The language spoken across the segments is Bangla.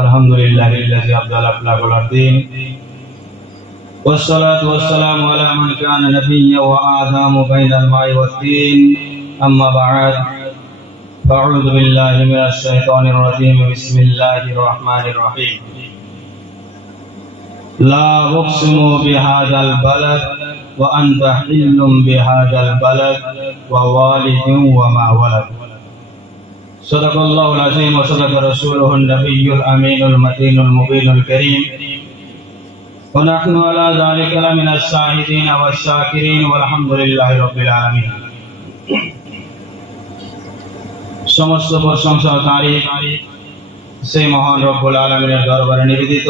আলহামদুলিল্লাহিল্লাযী আবদালা আখলাকুল আযীম والصلاة والسلام على من كان نبيا وآدم بين الماء والدين أما بعد فأعوذ بالله من الشيطان الرجيم بسم الله الرحمن الرحيم لا أقسم بهذا البلد وأنت حل بهذا البلد ووالد وما ولد صدق الله العظيم وصدق رسوله النبي الأمين المتين المبين الكريم ونحن على ذلك لمن الشاهدين والشاكرين والحمد لله رب العالمين সমস্ত প্রশংসা ও তারিফ সেই মহান রব্বুল আলামিনের দরবারে নিবেদিত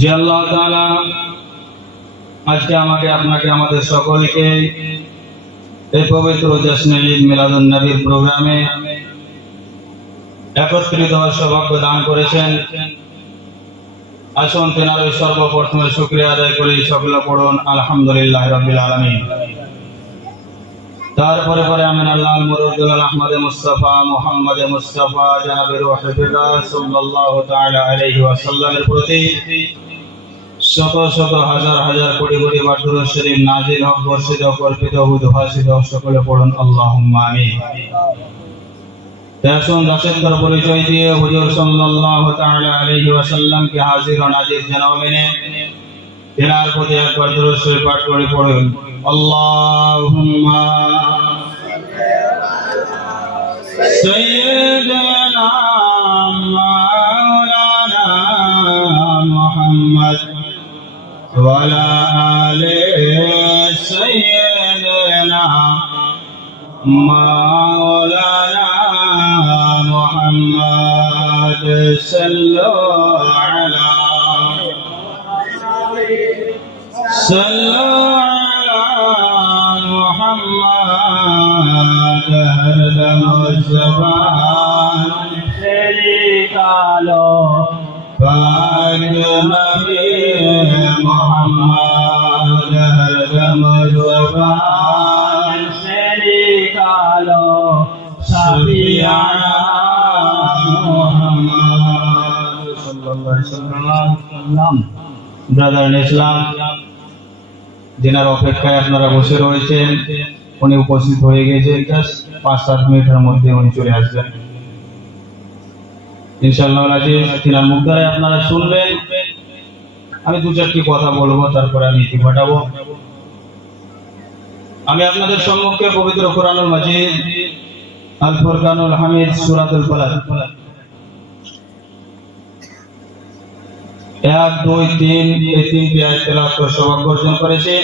যে আল্লাহ তাআলা আজকে আমাকে আপনাকে আমাদের সকলকে এই পবিত্র জশ্নে ঈদ মিলাদুন নবীর প্রোগ্রামে একত্রিত হওয়ার সৌভাগ্য দান করেছেন। আসুন তেনার সর্বপ্রথমে শুকরিয়া আদায় করে সকলে পড়ুন আলহামদুলিল্লাহ রাব্বিল আলামিন। তারপরে পরে আমিন আল্লাহ মুরুদুল আহমদ মুস্তাফা মুহাম্মদ মুস্তাফা জনাবে রূহুল্লাহ সাল্লাল্লাহু তাআলা আলাইহি ওয়াসাল্লামের প্রতি শত শত হাজার হাজার কোটি কোটি বার দুরূদ শরীফ নাযিল হোক, বর্ষিত কল্পিত উদ্ভাসিত সকলে পড়ুন আল্লাহুম্মা আমিন। আসুন দাসত্বের পরিচয় দিয়ে হুজুর সাল্লাল্লাহু তাআলা আলাইহি ওয়াসাল্লামকে হাজির ও নাজির জানাও মেনে তেনার প্রতি একবার দুরূদ শরীফ পাঠ করে পড়ুন আল্লাহুম্মা সাইয়্যিদানা মাওলানা মুহাম্মদ ওয়া আলা আলি সাইয়্যিদানা মাওলানা মুহাম্মদ সাল্লাল্লাহু আলা محمد هردم الزبان سے نکالو پاک نبی محمد هردم الزبان سے نکالو شفیعنا محمد صلی اللہ علیہ وسلم। ব্রাদার ইন ইসলাম, যিনার অপেক্ষায় আপনারা বসে রয়েছেন, উনি উপস্থিত হয়ে গেছেন। 5-7 মিনিটের মধ্যে উনি চলে আসবেন ইনশাআল্লাহ আজিজ। তিনার মুখ দ্বারা আপনারা শুনবেন, আমি 2-4টি কথা বলবো, তারপরে আমি ইতি ঘটাবো। আমি আপনাদের সম্মুখে পবিত্র কোরআনুল মাজিদ আল ফুরকানুল হামিদ সূরাতুল ফালাক 1, 2, 3 এই 3টি আয়াত তেলাওয়াত করে সৌভাগ্য অর্জন করেছে।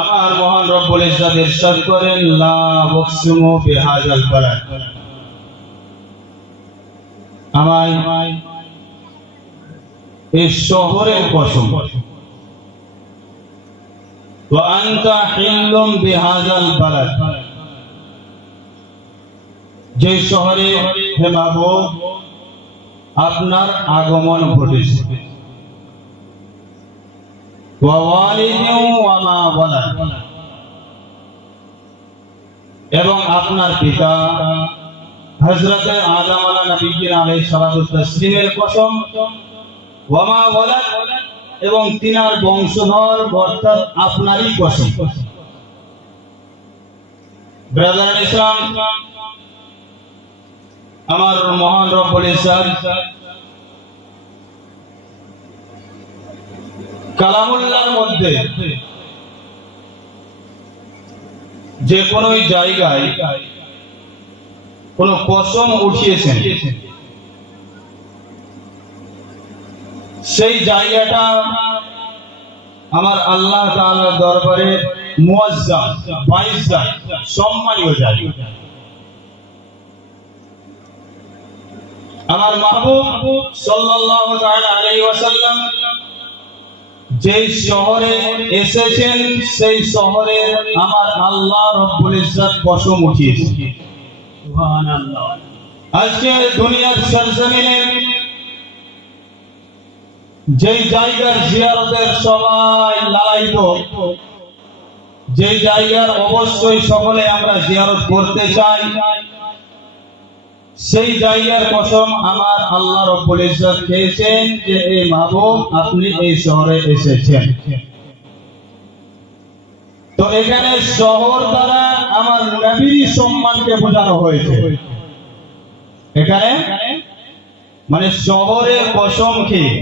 আমার মহান রব্বুল ইজ্জত ইরশাদ করেন লা উকসিমু বিহাযাল বালাদ, আমায় এই শহরের কসম, ওয়া আনতা হিল্লুম বিহাযাল বালাদ, যে শহরে হে মাহবুব আপনার আগমন ঘটেছে, ওয়া ওয়ালিদিন ওয়া মা ওয়ালাদ, এবং আপনার পিতা হযরত আদম আলাইহিস সালাতু তাসলিমের কসম, ওয়া মা ওয়ালাদ, এবং তিনার বংশধর অর্থাৎ আপনারই কসম। ব্রাদার ইসলাম, আমার মহান রব্বুল ইজ্জত কালামুল্লাহর মধ্যে যে কোন জায়গায় কোন কসম উঠিয়েছেন, সেই জায়গাটা আমার আল্লাহ তাআলার দরবারে মুআজ্জাম, বাইজ্জাত, সম্মানীয় জায়গা। আমার মাহবুব সাল্লাল্লাহু তাআলা আলাইহি ওয়াসাল্লাম যে শহরে এসেছেন, সেই শহরে আমার আল্লাহ রব্বুল ইজ্জত কসম উঠিয়েছে। সুবহানাল্লাহ। আজকে দুনিয়ার সরজমিনে যেই জায়গার জিয়ারতের সবাই লালায়িত, যে জায়গার অবশ্যই সকলে আমরা জিয়ারত করতে চাই, সেই জায়গার কসম আমার আল্লাহ রাব্বুল ইজ্জত খেয়েছেন যে এই মাহবুব আপনি এই শহরে এসেছেন। তো এখানে শহর দ্বারা আমার নবীর সম্মানকে বোঝানো হয়েছে। এখানে মানে শহরের কসম খেয়ে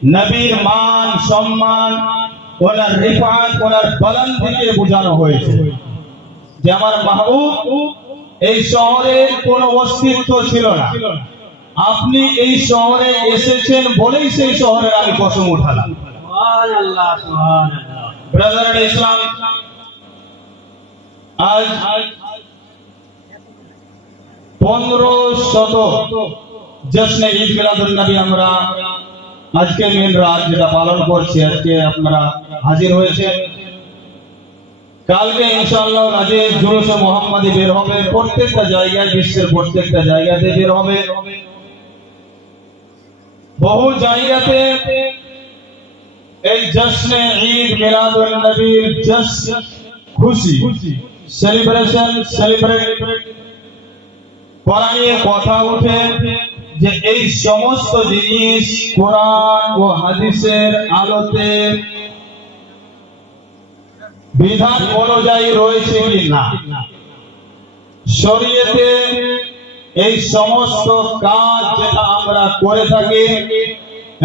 নবীর মান সম্মান, ওনার রিফাত, ওনার বুলন্দিকে বোঝানো হয়েছে যে আমার মাহবুব এই শহরের কোনো অস্তিত্ব ছিল না, আপনি এই শহরে এসেছেন বলেই সেই শহরের আমি কসম উঠালাম। সুবহানাল্লাহ, সুবহানাল্লাহ। ব্রাদার ইসলাম, আজ 1500 জশ্নে ঈদ মিলাদুন নবী আমরা আজকে মেন রাত যেটা পালন করছি, আজকে আপনারা হাজির হয়েছেন। কালকে ইনশাআল্লাহ রাজে জুলুসে মুহাম্মাদি বের হবে, প্রত্যেকটা জায়গায়, বিশ্বের প্রত্যেকটা জায়গাতে বের হবে। বহু জায়গাতে এই জশ্নে ঈদ মিলাদুন নবীর জশ্ন, খুশি, সেলিব্রেশন, সেলিব্রেট করা নিয়ে কথা ওঠে যে এই সমস্ত জিনিস কোরআন ও হাদিসের আলোতে বিধান অনুযায়ী রয়েছে কি না, শরীয়তে এই সমস্ত কাজ যেটা আমরা করে থাকি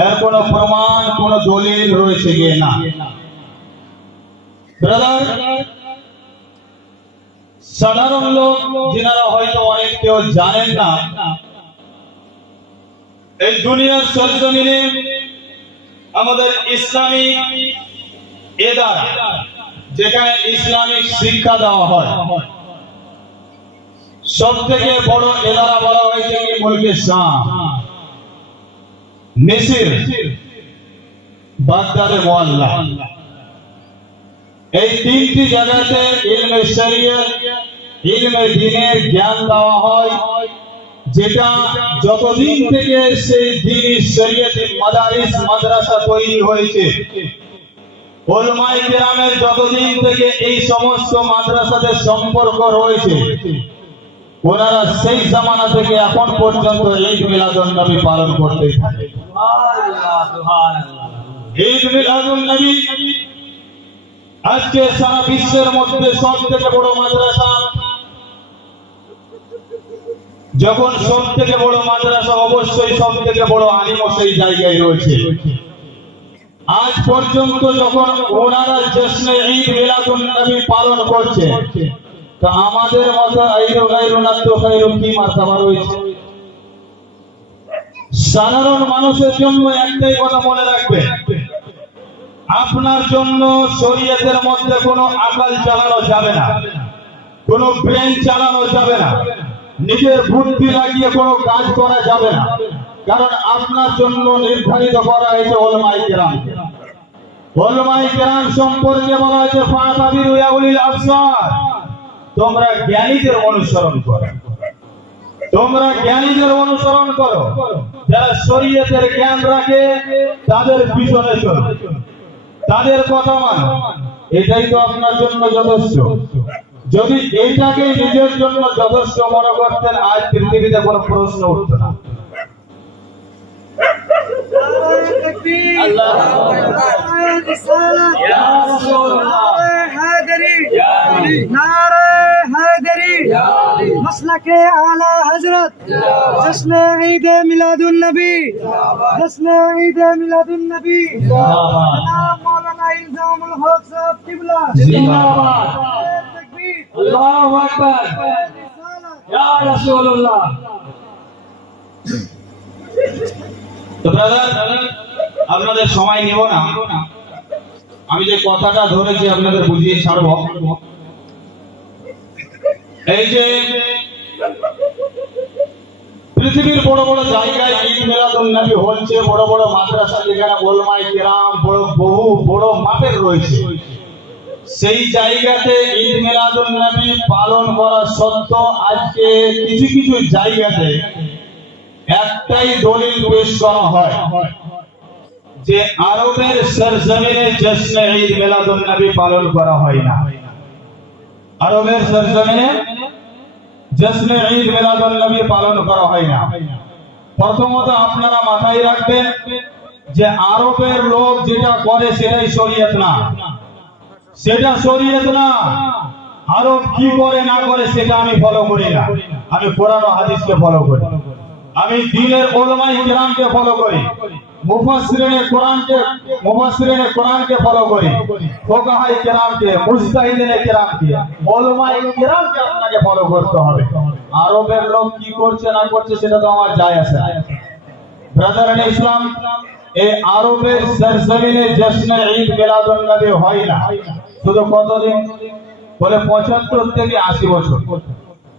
এর কোনো প্রমাণ, কোনো দলিল রয়েছে কি না। ব্রাদার, সাধারণ লোক যারা হয়তো অনেক কেউ জানেন না, এই দুনিয়ার সরজমিনে আমাদের ইসলামিক এদারা যেখানে ইসলামিক শিক্ষা দেওয়া হয়, সব থেকে বড় এদারা বলা হয়েছে কি মুলকে শাম, মিসর, বাগদাদের মোয়াল্লা। এই তিনটি জায়গাতে ইলমে শরিয়ত, ইলমে দ্বীনের জ্ঞান দেওয়া হয়, যেটা যতদিন থেকে সেই দ্বীন শরিয়তের মাদারিস মাদ্রাসা তৈরি হয়েছে, উলামায়ে কেরামের যতদিন থেকে এই সমস্ত মাদ্রাসাতে সম্পর্ক রয়েছে, ওনারা সেই জামানা থেকে এখন পর্যন্ত ঈদ মিলাদুন নবী পালন করতে থাকে। সুবহানাল্লাহ, সুবহানাল্লাহ। ঈদ মিলাদুন নবী আজকে সারা বিশ্বের মধ্যে সব থেকে বড় মাদ্রাসা। যখন সব থেকে বড় মাদ্রাসা, অবশ্যই সব থেকে বড় আলিমও সেই জায়গায় রয়েছে। আজ পর্যন্ত যখন ওনারা জশ্নে ঈদ মিলাদুন নবী পালন করছে, তো আমাদের মতো আইরো গায়রো নাতো গায়রো কি মার্তবা রয়েছে। সাধারণ মানুষের জন্য একটাই কথা মনে রাখবে, আপনার জন্য শরীয়তের মধ্যে কোনো আকল চালানো যাবে না, কোনো ব্রেন চালানো যাবে না, নিজের বুদ্ধি লাগিয়ে কোনো কাজ করা যাবে না, কারণ আপনার জন্য নির্ধারিত করা হয়েছে উলামায়ে কেরাম। উলামায়ে কেরাম সম্পর্কে বলা হয়েছে ফাতাবিরু ইয়া উলিল আবসার, তোমরা জ্ঞানীদের অনুসরণ করো, তোমরা জ্ঞানীদের অনুসরণ করো, যারা শরীয়তের জ্ঞান রাখে তাদের পিছনে চলো, তাদের কথা মানো, এটাই তো আপনার জন্য যথেষ্ট। যদি এইটাকে নিজের জন্য যথেষ্ট মনে করতেন, আজ পৃথিবীতে কোনো প্রশ্ন উঠত না। मसलके आला हजरत जश्न ईद मिलादुन नबी, जश्न ईद मिलादुन नबी, जनाब मौलाना इल्जामुल हक साहब किबला जिंदाबाद, तकबीर, अल्लाहु अकबर, या रसूलुल्लाह। তো ব্রাদার, আপনাদের সময় নেব না, আমি যে কথাটা ধরেছি আপনাদের বুঝিয়ে ছাড়ব। এই যে পৃথিবীর বড় বড় জায়গায় ঈদ মিলাদুন নবী হচ্ছে, বড় বড় মাদ্রাসা যেখানে উলামায়ে কেরাম বহু বড় মাপের রয়েছে, সেই জায়গাতে ঈদ মিলাদুন নবী পালন করা সত্ত্বেও আজকে কিছু কিছু জায়গাতে একটাই দলিল পেশ করা হয় যে আরবের সরজমিনে জশ্নে ঈদ মিলাদুন নবী পালন করা হয় না। আরবের সরজমিনে জশ্নে ঈদ মিলাদুন নবী পালন করা হয় না। প্রথমত আপনারা মাথায় রাখবেন যে আরবের লোক যেটা করে সেটাই শরীয়ত না, সেটা শরীয়ত না। আরব কি করে না করে সেটা আমি ফলো করি না, আমি কোরআন ও হাদিসকে ফলো করি, আমি দ্বীনের উলামায়ে কিরামকে ফলো করি, মুফাসসিরিনে কোরআনকে ফলো করি, ফুকাহায়ে কিরামকে, মুজতাহিদিনে কিরামকে, উলামায়ে কিরামকে আপনাকে ফলো করতে হবে। আরবের লোক কি করছে না করছে সেটা তো আমার যায় আসে না। ব্রাদার ইন ইসলাম, এই আরবের সরজমিনে জশ্নে ঈদ মিলাদুন নবী হয় না। শুধু কতদিন বলে 75 থেকে 80 বছর,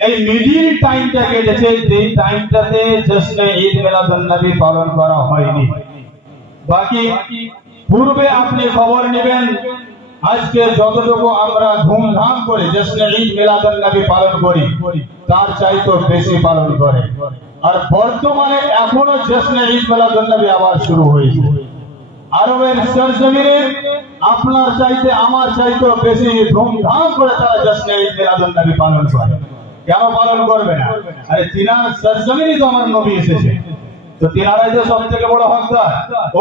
এই মিডিল টাইমটা কেটেছে, যেই টাইমটাতে জশ্নে ঈদ মিলাদুন নবী পালন করা হয়নি। বাকি পূর্বে আপনি খবর নেবেন, আজকে যতটুকু আমরা ধুমধাম করে জশ্নে ঈদ মিলাদুন নবী পালন করি তার চাইতে বেশি পালন করে। আর বর্তমানে এখনো জশ্নে ঈদ মিলাদুন নবী আবার শুরু হয়েছে। আরবের সরজমিনে আপনার চাইতে আমার চাইতে বেশি ধুমধাম করে তারা জশ্নে ঈদ মিলাদুন নবী পালন করে। কেন পালন করবে না? আরে তিনার সরজমিনেই তো আমার নবী এসেছে, তো তিনারাই তো সব থেকে বড় হকদার।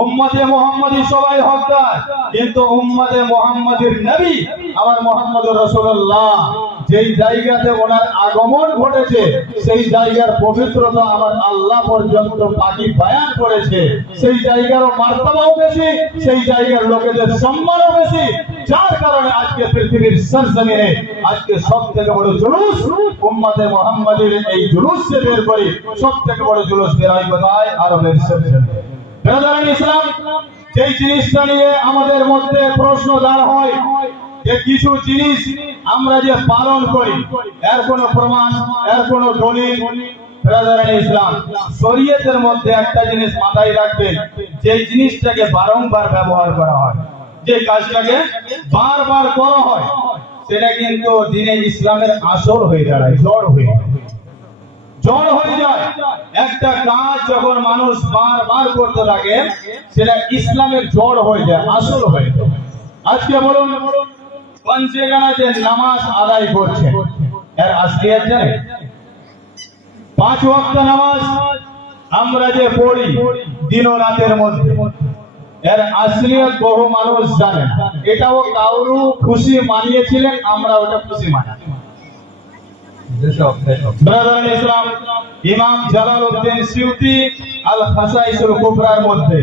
উম্মতে মুহাম্মাদি সবাই হকদার, কিন্তু উম্মতে মুহাম্মাদির নবী আমার মুহাম্মদুর রাসূলুল্লাহ যেই জায়গাতে ওনার আগমন ঘটেছে সেই জায়গার পবিত্রতা আমার আল্লাহ পর্যন্ত পাকি বয়ান করেছে। সেই জায়গারও মার্তবাও বেশি, সেই জায়গার লোকেদের সম্মানও বেশি, যার কারণে আজকে পৃথিবীর সরজমিনে আজকে সব থেকে বড় জুলুস উম্মতে মুহাম্মাদির এই জুলুসকে বের করি। সব থেকে বড় জুলুস বের হয় কোথায়? আরবের সরজমিনে। ব্রাদার ইন ইসলাম, যেই জিনিসটা নিয়ে আমাদের মধ্যে প্রশ্ন দাঁড় হয় যে কিছু জিনিস আমরা যে পালন করি এর কোনো প্রমাণ, এর কোনো দলিল। ব্রাদার ইন ইসলাম, শরীয়তের মধ্যে একটা জিনিস মাথায় রাখবেন, যেই জিনিসটাকে বারংবার ব্যবহার করা হয়, যে কাজটাকে বারবার করা হয়, সেটা কিন্তু দিনে ইসলামের আসল হয়ে দাঁড়ায়, জড় হয়ে যায়। একটা কাজ যখন মানুষ বারবার করতে থাকে সেটা ইসলামের জড় হয়ে যায়, আসল হয়ে যায়। আজকে বলুন, পঞ্চেগানা যে নামাজ আদায় করছে এর আসলিয়াত জানেন? 5 ওয়াক্ত নামাজ আমরা যে পড়ি দিন ও রাতের মধ্যে, এর আসলিয়াত বহু মানুষ জানে না। এটাও কাউরু খুশি মানিয়েছিলেন, আমরা ওটা খুশি মানি। ব্রাদার ইন ইসলাম, ইমাম জালালউদ্দিন সিউতি আল খাসাইসুল কুবরার মধ্যে,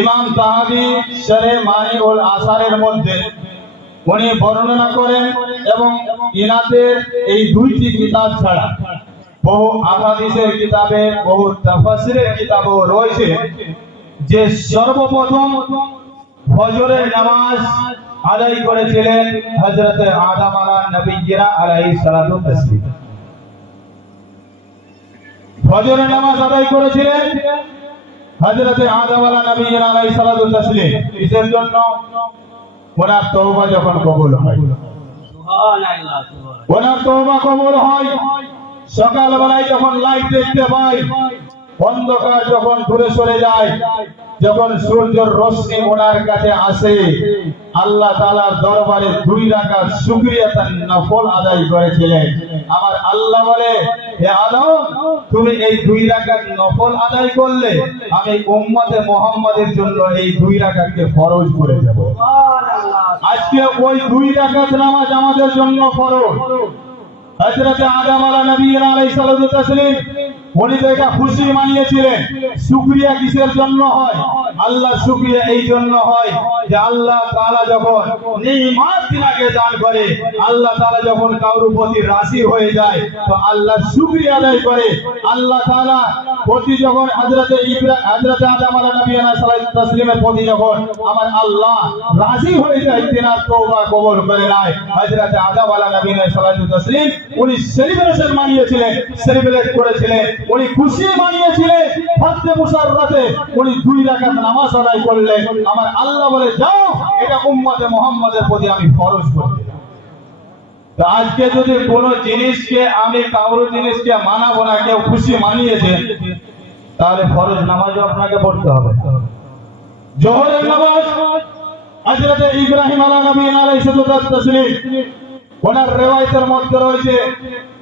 ইমাম তাহাবি শরহে মানিউল আসারের মধ্যে উনি বর্ণনা করেন, এবং ইনাদের এই দুইটি কিতাব ছাড়া বহু আহাদিসের কিতাবে, বহু তাফসীরের কিতাবেও রয়েছে যে সর্বপ্রথম ফজরের নামাজ আদায় করেছিলেন হযরত আদম আলাইহিস সালাতু তাসলিম। ফজরের নামাজ আদায় করেছিলেন হযরত আদম আলাইহিস সালাতু তাসলিম। কিসের জন্য? ওনার তওবা যখন কবুল হয়, সুবহানাল্লাহ, ওনার তওবা কবুল হয়। সকালবেলায় যখন লাইট দেখতে পায়, অন্ধকার যখন দূরে সরে যায়, যখন সূর্যের রশ্মি ওনার কাছে আসে, আল্লাহ তাআলার দরবারে 2 রাকাত শুকরিয়াতান নফল আদায় করেছিলেন। আমার আল্লাহ বলে, হে আদম, তুমি এই 2 রাকাত নফল আদায় করলে আমি উম্মতে মুহাম্মাদের জন্য এই 2 রাকাতকে ফরজ করে দেব। সুবহানাল্লাহ। আজকে ওই 2 রাকাত নামাজ আমাদের জন্য ফরজ। হযরত আদম আলাইহিস সালাতু তাসলিম উনি তো এটা খুশি মানিয়েছিলেন। শুকরিয়া কিসের জন্য হয়? আল্লাহ শুকরিয়া এই জন্য হয় যে আল্লাহ তাআলা যখন নিয়ামত তিনাকে দান করে, আল্লাহ তাআলা যখন কারোর প্রতি রাজি হয়ে যায় তো আল্লাহ শুকরিয়া আদায় করে। আল্লাহ তাআলা প্রতি যখন হযরত আদম আলাইহিস সালাতু তাসলিমের প্রতি যখন আমার আল্লাহ রাজি হয়ে যায়, তিনার তওবা কবুল করে নেয়। হযরত আদম আলাইহিস সালাতু তাসলিম উনি সেলিব্রেশন মানিয়েছিলেন, সেলিব্রেট করেছিলেন, উনি খুশি মানিয়েছিলেন। ফাজরে মুশাররাতে উনি 2 রাকাত নামাজ আদায় করলেন। আমার আল্লাহ বলে, যাও, এটা উম্মতে মুহাম্মাদের প্রতি আমি ফরজ করে দিলাম। তো আজকে যদি কোনো জিনিসকে আমি কারো জিনিসকে মানাবো না, কেউ খুশি মানিয়েছে, তাহলে ফরজ নামাজও আপনাকে পড়তে হবে। জোহরের নামাজ হযরত ইব্রাহিম আলাইহিস তাসলিম ওনার রিওয়ায়াতের মধ্যে রয়েছে,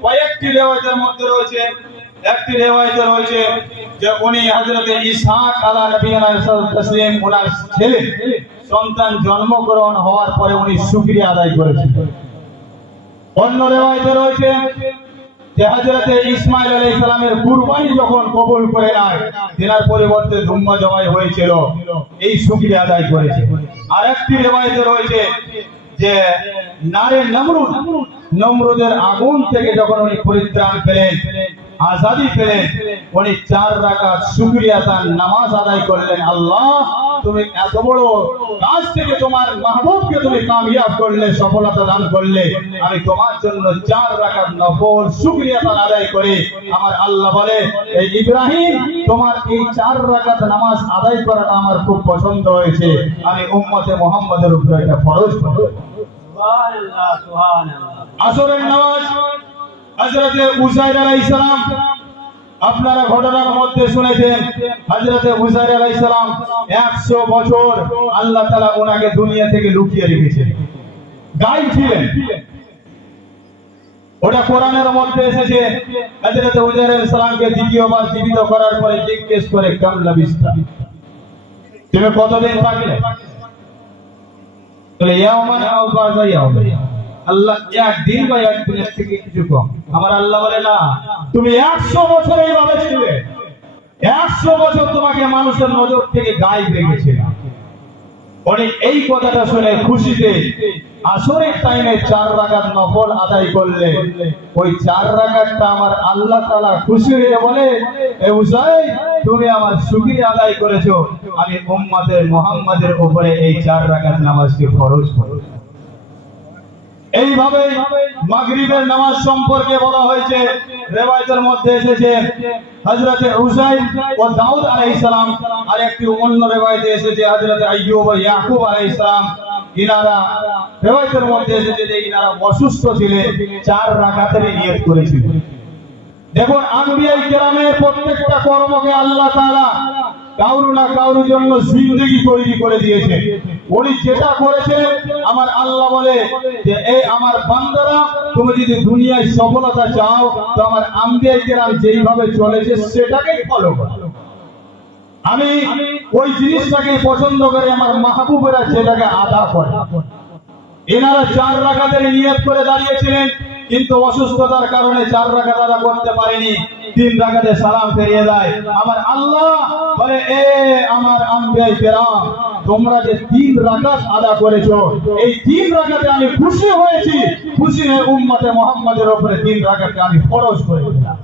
কয়েকটি রিওয়ায়াতের মধ্যে রয়েছে, একটি রিওয়ায়াতে রয়েছে যে উনি হযরত ইসহাক আলাইহিস তাসলিম ওনার ছেলে সন্তান জন্মগ্রহণ হওয়ার পরে উনি শুকরিয়া আদায় করেছেন। অন্য রিওয়ায়াতে রয়েছে যে হযরত ইসমাঈল আলাইহিস সালামের কুরবানি যখন কবুল করে নেয়, তিনার পরিবর্তে দুম্বা জবাই হয়েছিল, এই শুকরিয়া আদায় করেছে। আরেকটি রিওয়ায়াতে রয়েছে যে নারে নমরুদের আগুন থেকে যখন উনি পরিত্রাণ পেলেন, আজাদি পেলেন, উনি 4 রাকাত শুকরিয়া তার নামাজ আদায় করলেন। আল্লাহ, তুমি এত বড় কাজ থেকে তোমার মাহবুবকে তুমি কামিয়াব করলে, সফলতা দান করলে, আমি তোমার জন্য 4 রাকাত নফল শুকরিয়া তার আদায় করি। আমার আল্লাহ বলে, এই ইব্রাহিম, তোমার এই 4 রাকাত নামাজ আদায় করাটা আমার খুব পছন্দ হয়েছে, আমি উম্মতে মুহাম্মাদের উপরে এটা ফরজ করি। সুবহানাল্লাহ, সুবহানাল্লাহ। আসরের নামাজ হযরত উযাইর আলাইহিস সালাম, আপনারা ঘটনার মধ্যে শুনেছেন, হযরত উযাইর আলাইহিস সালাম 100 বছর আল্লাহ তাআলা ওনাকে দুনিয়া থেকে লুকিয়ে রেখেছেন, গায়েব ছিলেন। ওটা কোরআনের মধ্যে এসেছে, হযরত উযাইর আলাইহিস সালামকে দ্বিতীয়বার জীবিত করার পরে জিজ্ঞেস করে, কাম লাবিস্তা, তুমি কতদিন থাকলে? বলে ইয়াওমান আও বাযা ইয়াওমান, আল্লাহ একদিন বা একদিনের থেকে কিছু কম। আমার আল্লাহ বলে, না, তুমি 100 বছর এইভাবে ছিলে, 100 বছর তোমাকে মানুষের নজর থেকে গায়েব রেখেছিল। উনি এই কথাটা শুনে খুশিতে আসরের টাইমে 4 রাকাত নফল আদায় করলে, ওই 4 রাকাতটা আমার আল্লাহ তাআলা খুশি হয়ে বলে, এ উযাইর, তুমি আমার শুকরিয়া আদায় করেছো, আমি উম্মতে মুহাম্মাদের উপরে এই 4 রাকাত নামাজকে ফরজ করেছি। এইভাবে মাগরিবের নামাজ সম্পর্কে বলা হয়েছে, রিওয়ায়াতের মধ্যে এসেছে হযরত উযাইর ও দাউদ আলাইহিস সালাম, আর একটি অন্য রিওয়ায়াতে এসেছে হযরত আইয়ুব ও ইয়াকুব আলাইহিস সালাম, ইনারা রিওয়ায়াতের মধ্যে এসেছে যে ইনারা অসুস্থ ছিলেন, 4 রাকাতের নিয়ত করেছিলেন। দেখুন, আম্বিয়া কিরামের প্রত্যেকটা কর্মকে আল্লাহ তাআলা কারো না কারোর জন্য জিন্দেগি তৈরি করে দিয়েছে। উনি যেটা করেছেন, আমার আল্লাহ বলে যে, এই আমার বান্দারা, তুমি যদি দুনিয়ায় সফলতা চাও তো আমার আম্বিয়া কিরাম যেইভাবে চলেছে সেটাকেই ফলো করো। আমি ওই জিনিসটাকে পছন্দ করে, আমার মাহবুবেরা যেটাকে আদা করে। এনারা 4 রাকাতের নিয়ত করে দাঁড়িয়েছিলেন, কিন্তু অসুস্থতার কারণে 4 রাকাত আদা করতে পারেনি, 3 রাকাতে সালাম ফিরিয়ে দেয়। আমার আল্লাহ বলে, এ আমার আম্বিয়া কিরাম, তোমরা যে 3 রাকাত আদা করেছো, এই 3 রাকাতে আমি খুশি হয়েছি, খুশি হয়ে উম্মতে মুহাম্মাদের উপরে 3 রাকাতকে আমি ফরজ করে দিলাম।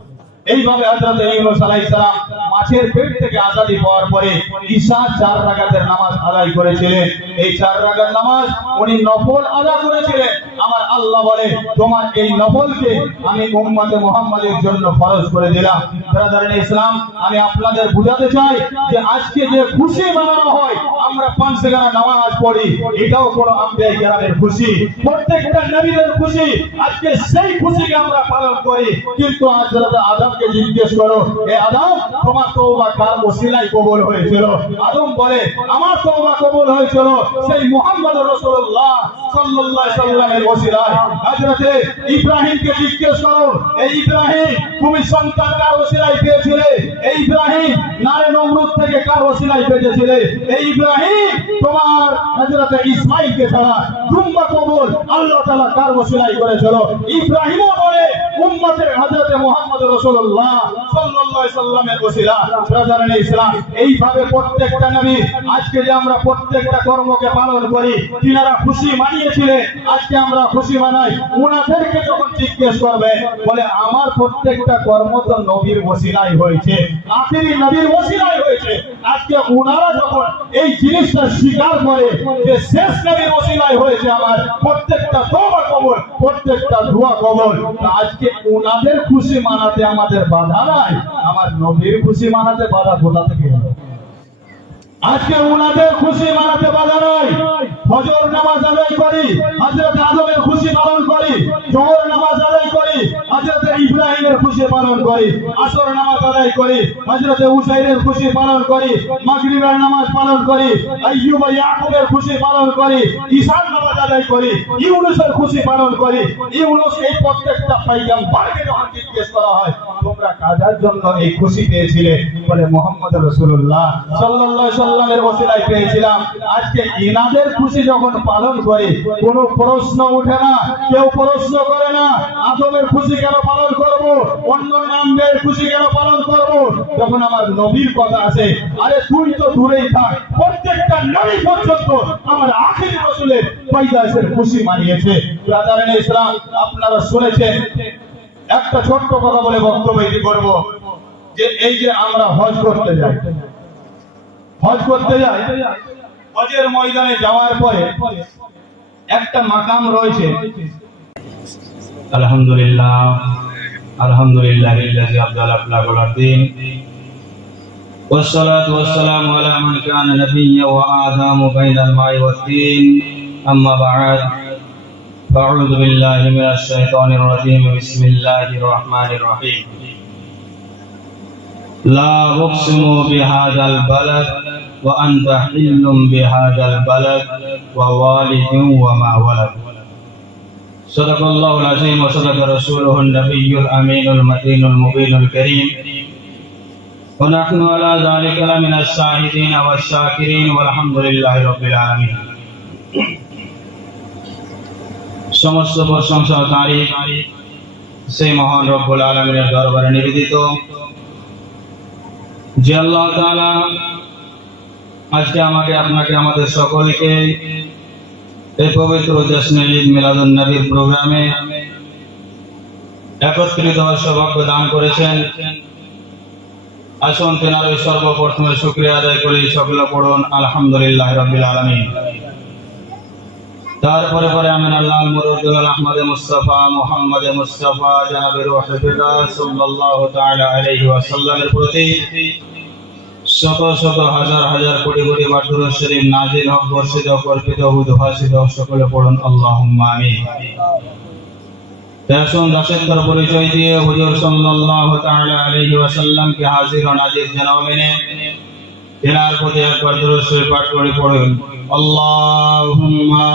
এইভাবে হযরত ইউনূস আলাইহিস সালাম মাছের পেট থেকে আজাদি পাওয়ার পরে ঈশা 4 রাকাতের নামাজ আদায় করেছিলেন। এই 4 রাকাত নামাজ উনি নফল আদা করেছিলেন। আমার আল্লাহ বলে, তোমার এই নফলকে আমি উম্মতে মুহাম্মাদের জন্য ফরজ করে দিলাম। ব্রাদারান ইসলাম, আমি আপনাদের বুঝাতে চাই যে আজকে যে খুশি মানানো হয়, আমরা 5 সেকেন্ড নামাজ পড়ি, এটাও কোনো আম্বিয়া কিরামের খুশি, প্রত্যেকটা নবীদের খুশি। আজকে সেই খুশিকে আমরা পালন করি, কিন্তু হযরত আদমকে জিজ্ঞেস করো, এ আদম, তোমার তওবা কার ওসিলায় কবুল হয়েছিল? আদম বলে, আমার তওবা কবুল হয়েছিল সেই মুহাম্মদ রাসূলুল্লাহ সাল্লাল্লাহু আলাইহি ওয়াসাল্লামের ওসিলায়। হযরত ইব্রাহিমকে জিজ্ঞেস করো, এই ইব্রাহিম, তুমি সন্তান কার ওসিলায় পেয়েছিলে? এই ইব্রাহিম, নারে নমরুদ থেকে কার ওসিলায় পেয়েছিলে? এই ইব্রাহিম, তোমার হযরত ইসমাঈলকে ছাড়া দুম্বা কবুল আল্লাহ তাআলা কার ওসিলায় করেছিল? ইব্রাহিমও বলে, উম্মতে হযরত মুহাম্মদ রাসূলুল্লাহ সাল্লাল্লাহু আলাইহি ওয়াসাল্লামের ওসিলা। ব্রাদারান ইসলাম, এইভাবে প্রত্যেকটা নবী, আজকে যে আমরা প্রত্যেকটা কর্মকে পালন করি, তিনারা খুশি মানিয়েছিলেন, আজকে আমরা খুশি মানাই। উনাদেরকে যখন জিজ্ঞেস করবে, বলে, আমার প্রত্যেকটা কর্ম তো নবীর ওসিলায় হয়েছে, আখেরি নবীর ওসিলায় হয়েছে। আজকে উনারা যখন এই জিনিসটা স্বীকার করে যে শেষ নবীর ওসিলায় হয়েছে আমার প্রত্যেকটা তওবা কবুল, প্রত্যেকটা দোয়া কবুল, আজকে উনাদের খুশি মানাতে আমাদের বাধা নাই, আমার নবীর খুশি মানাতে বাধা কোথা থেকে এলো? আজকে উনাদের খুশি মানাতে বাধা নাই। ফজর নামাজ আদায় করি, হযরত আদমের খুশি পালন করি। জোহর নামাজ আদায় করি, হযরত ইব্রাহিমের খুশি পালন করি। আসর নামাজ আদায় করি, হযরত উসাইরের খুশি পালন করি। মাগরিবের নামাজ পালন করি, আইয়ুব ও ইয়াকুবের খুশি পালন করি। ঈশার নামাজ আদায় করি, ইউনূসের খুশি পালন করি। ইউনূস এই প্রত্যেকটা পয়গম্বরকে যখন জিজ্ঞেস করা হয় তোমরা কাজার জন্য এই খুশি পেয়েছিলে, বলে মুহাম্মদ রাসূলুল্লাহ সাল্লাল্লাহু আলাইহি সাল্লামের ওসিলায় পেয়েছিলাম। আজকে ইনাদের খুশি যখন পালন করি কোনো প্রশ্ন ওঠে না, কেউ প্রশ্ন করে না আদমের খুশি কেন পালন করব, অন্য নামের খুশি কেন পালন করব। যখন আমার নবীর কথা আছে, আরে তুই তো দূরেই থাক, প্রত্যেকটা নবী পর্যন্ত আমার আখিরি রাসূলের পয়দাশের খুশি মানিয়েছে। ব্রাদারান ইসলাম, আপনারা শুনেছেন, একটা ছোট্ট কথা বলে বক্তব্য এটি করব, যে এই যে আমরা হজ করতে যাই, হজের ময়দানে যাওয়ার পরে একটা মাকাম রয়েছে। আলহামদুলিল্লাহ আলহামদুলিল্লাহিল্লাযী আবদাল আখলাকুল আযীম ওয়াসসালাতু ওয়াসসালামু আলা মান কানা নাবিয়্যান ওয়া আদামু বাইনাল মা'i ওয়াত-তিন আম্মা বা'দ ফাআউযু বিল্লাহি মিনাশ শাইতানির রাজীম বিসমিল্লাহির রহমানির রহিম লা উকসিমু বিহাযাল বালাদ ওয়া আনতা হিল্লুম বিহাযাল বালাদ ওয়া ওয়ালিদিন ওয়া মা ওয়ালাদ সাদাকাল্লাহুল আযীম ওয়া সাদাকা রাসূলুহুন নাবিয়্যুল আমিনুল মাতিনুল মুবিনুল কারীম ওয়া নাহনু আলা যালিকা লামিনাশ শাহিদিন ওয়াশ শাকিরিন ওয়ালহামদুলিল্লাহি রাব্বিল আলামিন। সমস্ত প্রশংসা ও তারিফ সেই মহান রব্বুল আলামিনের দরবারে নিবেদিত, যে আল্লাহ তাআলা আজকে আমাকে আপনাকে আমাদের সকলকে এই পবিত্র জশ্নে ঈদ মিলাদুন নবীর প্রোগ্রামে একত্রিত হওয়ার সৌভাগ্য দান করেছেন। আসুন তেনার সর্বপ্রথমে শুকরিয়া আদায় করি, সকলে পড়ুন আলহামদুলিল্লাহ রাব্বিল আলামিন। তারপরে আমিন আল্লাহ মুরুদুল আহমদ মুস্তাফা মুহাম্মদ মুস্তাফা জনাবে রূহুল্লাহ সাল্লাল্লাহু তাআলা আলাইহি ওয়াসাল্লামের প্রতি শত শত হাজার হাজার কোটি কোটি বার দুরূদ শরীফ নাযিল হোক, বর্ষিত কল্পিত উদ্ভাসিত, সকলে পড়ুন আল্লাহুম্মা আমিন। আসুন দাসত্বর পরিচয় দিয়ে হুজুর সাল্লাল্লাহু তাআলা আলাইহি ওয়াসাল্লামকে হাজির ও নাজির জানাও মেনে তেনার প্রতি একবার দুরূদ শরীফ পাঠ করে পড়ুন আল্লাহুম্মা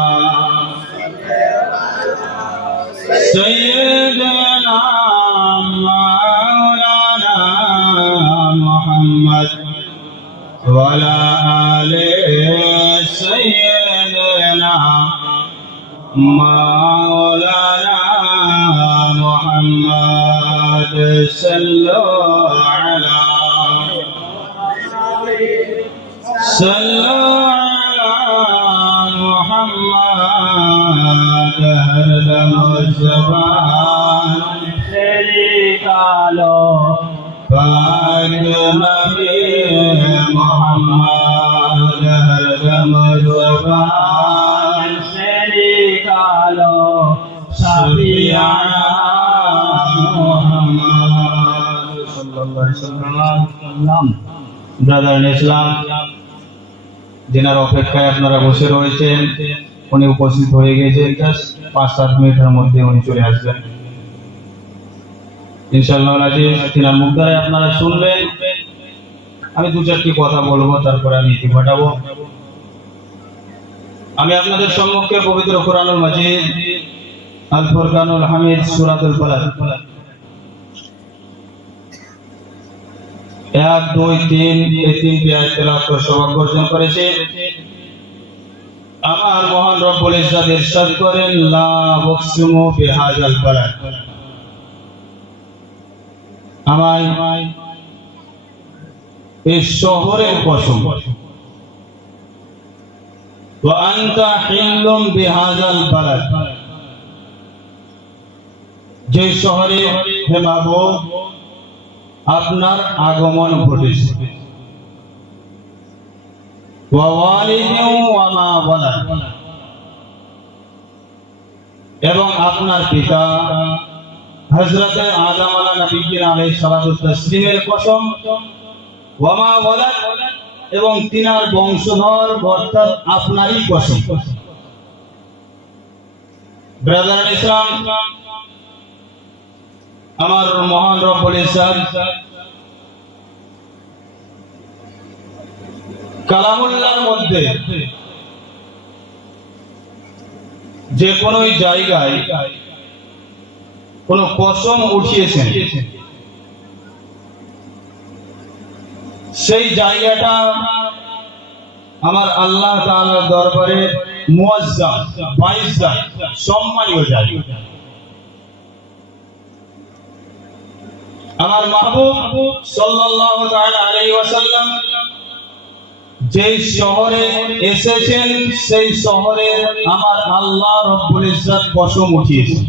সাইয়্যিদানা মাওলানা মুহাম্মদ ওয়া আলা আলি সাইয়্যিদানা মাওলানা মুহাম্মদ সাল্লাল্লাহু আলা মুহাম্মদ হরদম জবান সে নিকালো পাক নবী মুহাম্মদ হরদম জবান সে নিকালো শাফিয়ানা মুহাম্মদ সাল্লাল্লাহু আলাইহি ওয়াসাল্লাম। ব্রাদার ইসলাম, যেনার অপেক্ষায় আপনারা বসে রয়েছেন, উনি উপস্থিত হয়ে গেছেন। জাস্ট 5-7 মিনিটের মধ্যে উনি চলে আসবেন ইনশাআল্লাহ আজিজ। তিনার মুখ দ্বারা আপনারা শুনবেন, আমি 2-4টি কথা বলবো, তারপরে আমি ইতি ঘটাবো। আমি আপনাদের সম্মুখে পবিত্র কোরআনুল মাজিদ আল ফুরকানুল হামিদ সূরাতুল ফালাক 1, 2, 3 এই 3টি আয়াত তেলাওয়াত করে সৌভাগ্য অর্জন করেছে। আমার মহান রব্বুল ইজ্জত ইরশাদ করেন লা উকসিমু বিহাযাল বালাদ, আমায় এই শহরের কসম, ওয়া আনতা হিল্লুম বিহাযাল বালাদ, যে শহরে হে মাহবুব আপনার আগমন ঘটেছে, ওয়া ওয়ালিদিন ওয়া মা ওয়ালাদ, এবং আপনার পিতা হযরত আদম আলাইহিস সালাতু তাসলিমের কসম, ওয়া মা ওয়ালাদ, এবং তিনার বংশধর অর্থাৎ আপনারই কসম। ব্রাদার ইসলাম, আমার মহান রব্বুল ইজ্জত কালামুল্লাহর মধ্যে যে কোনো জায়গায় কোন কসম উঠিয়েছেন, সেই জায়গাটা আমার আল্লাহ তাআলার দরবারে মুআজ্জাম, বাইজ্জাত, সম্মানীয় জায়গা। আমার মাহবুব সাল্লাল্লাহু তাআলা আলাইহি ওয়াসাল্লাম যেই শহরে এসেছেন, সেই শহরে আমার আল্লাহ রব্বুল ইজ্জত কসম উঠিয়েছেন।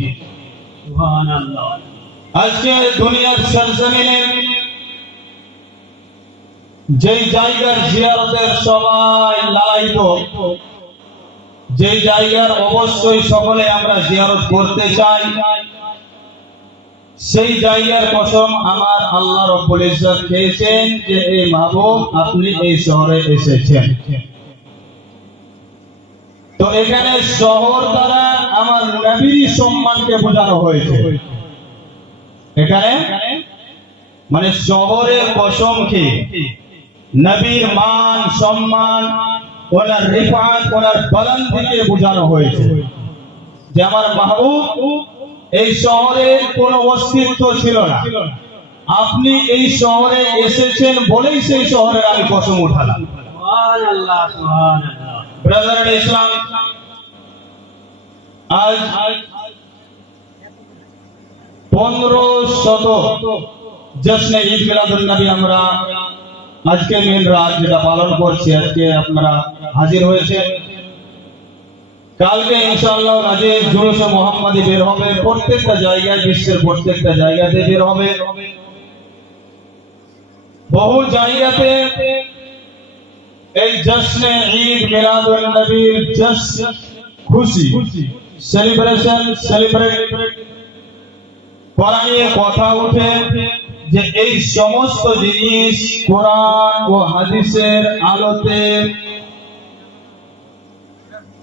সুবহানাল্লাহ। আজকে দুনিয়ার সরজমিনে যেই জায়গার জিয়ারতের সবাই লালায়িত, যেই জায়গার অবশ্যই সকলে আমরা জিয়ারত করতে চাই, সেই জায়গার কসম আমার আল্লাহ রব্বুল ইজ্জত খেয়েছেন যে এই মাহবুব আপনি এই শহরে এসেছেন। তো এখানে শহর দ্বারা আমার নবীর সম্মানকে বোঝানো হয়েছে। এখানে মানে শহরে কসম খেয়ে নবীর মান সম্মান, ওনার রিফাত, ওনার বুলন্দিকে বোঝানো হয়েছে যে আমার মাহবুব এই শহরে কোনো অস্তিত্ব ছিল না, আপনি এই শহরে এসেছেন বলেই সেই শহরে আমি কসম উঠালাম। সুবহানাল্লাহ, সুবহানাল্লাহ। ব্রাদার ইসলাম, আজ 1500 জশ্নে ঈদ মিলাদুন নবী আমরা আজকে মেন রাত যেটা পালন করছি, আজকে আপনারা হাজির হয়েছেন। কালকে ইনশাআল্লাহ রাজে জুলুসে মুহাম্মাদি বের হবে, প্রত্যেকটা জায়গায়, বিশ্বের প্রত্যেকটা জায়গাতে বের হবে। বহু জায়গাতে এই জশ্নে ঈদ মিলাদুন নবীর জশ্ন, খুশি, সেলিব্রেশন, সেলিব্রেট করা নিয়ে কথা উঠে যে এই সমস্ত জিনিস কোরআন ও হাদিসের আলোতে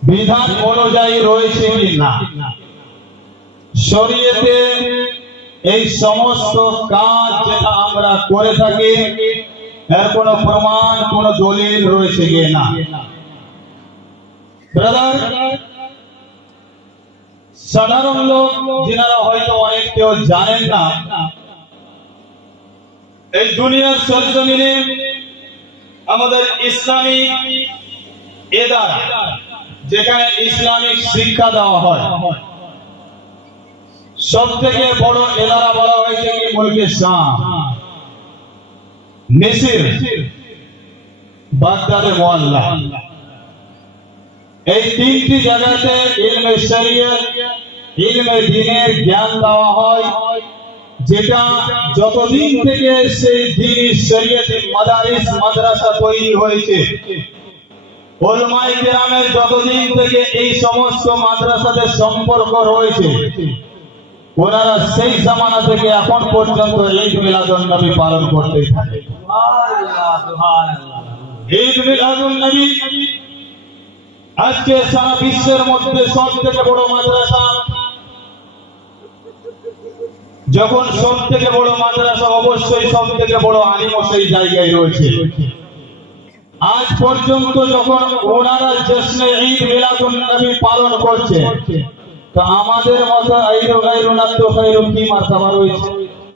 বিধান অনুযায়ী রয়েছে কি না, শরীয়তে এই সমস্ত কাজ যেটা আমরা করে থাকি এর কোন প্রমাণ, কোন দলিল রয়েছে কি না। ব্রাদার, সাধারণ লোক যারা হয়তো অনেক কেউ জানেন না, এই দুনিয়ার সরজমিনে আমাদের ইসলামিক এদারা যেখানে ইসলামিক শিক্ষা দেওয়া হয়, সব থেকে বড় এদারা বলা হয়েছে কি মুলকে শাম, মিসর, বাগদাদ, মোয়াল্লা। এই তিনটি জায়গাতে ইলমে শরিয়ত, ইলমে দ্বীনের জ্ঞান দেওয়া হয়, যেটা যতদিন থেকে সেই দ্বীন শরিয়তের মাদারিস, মাদ্রাসা তৈরি হয়েছে, উলামায়ে কেরামের যতদিন থেকে এই সমস্ত মাদ্রাসাদের সম্পর্ক রয়েছে, ওনারা সেই জামানা থেকে এখন পর্যন্ত ঈদ মিলাদুন নবী পালন করতে থাকে। সুবহানাল্লাহ, সুবহানাল্লাহ। ঈদ মিলাদুন নবী আজকে সারা বিশ্বের মধ্যে সব থেকে বড় মাদ্রাসা। যখন সব থেকে বড় মাদ্রাসা, অবশ্যই সব থেকে বড় আলিমও সেই জায়গায় রয়েছে। আজ পর্যন্ত যখন ওনারা জশ্নে ঈদ মিলাদুন নবী পালন করছে, তো আমাদের মতো আইরো গায়রুনাত খায়রুন কি মার্তাবা রয়েছে?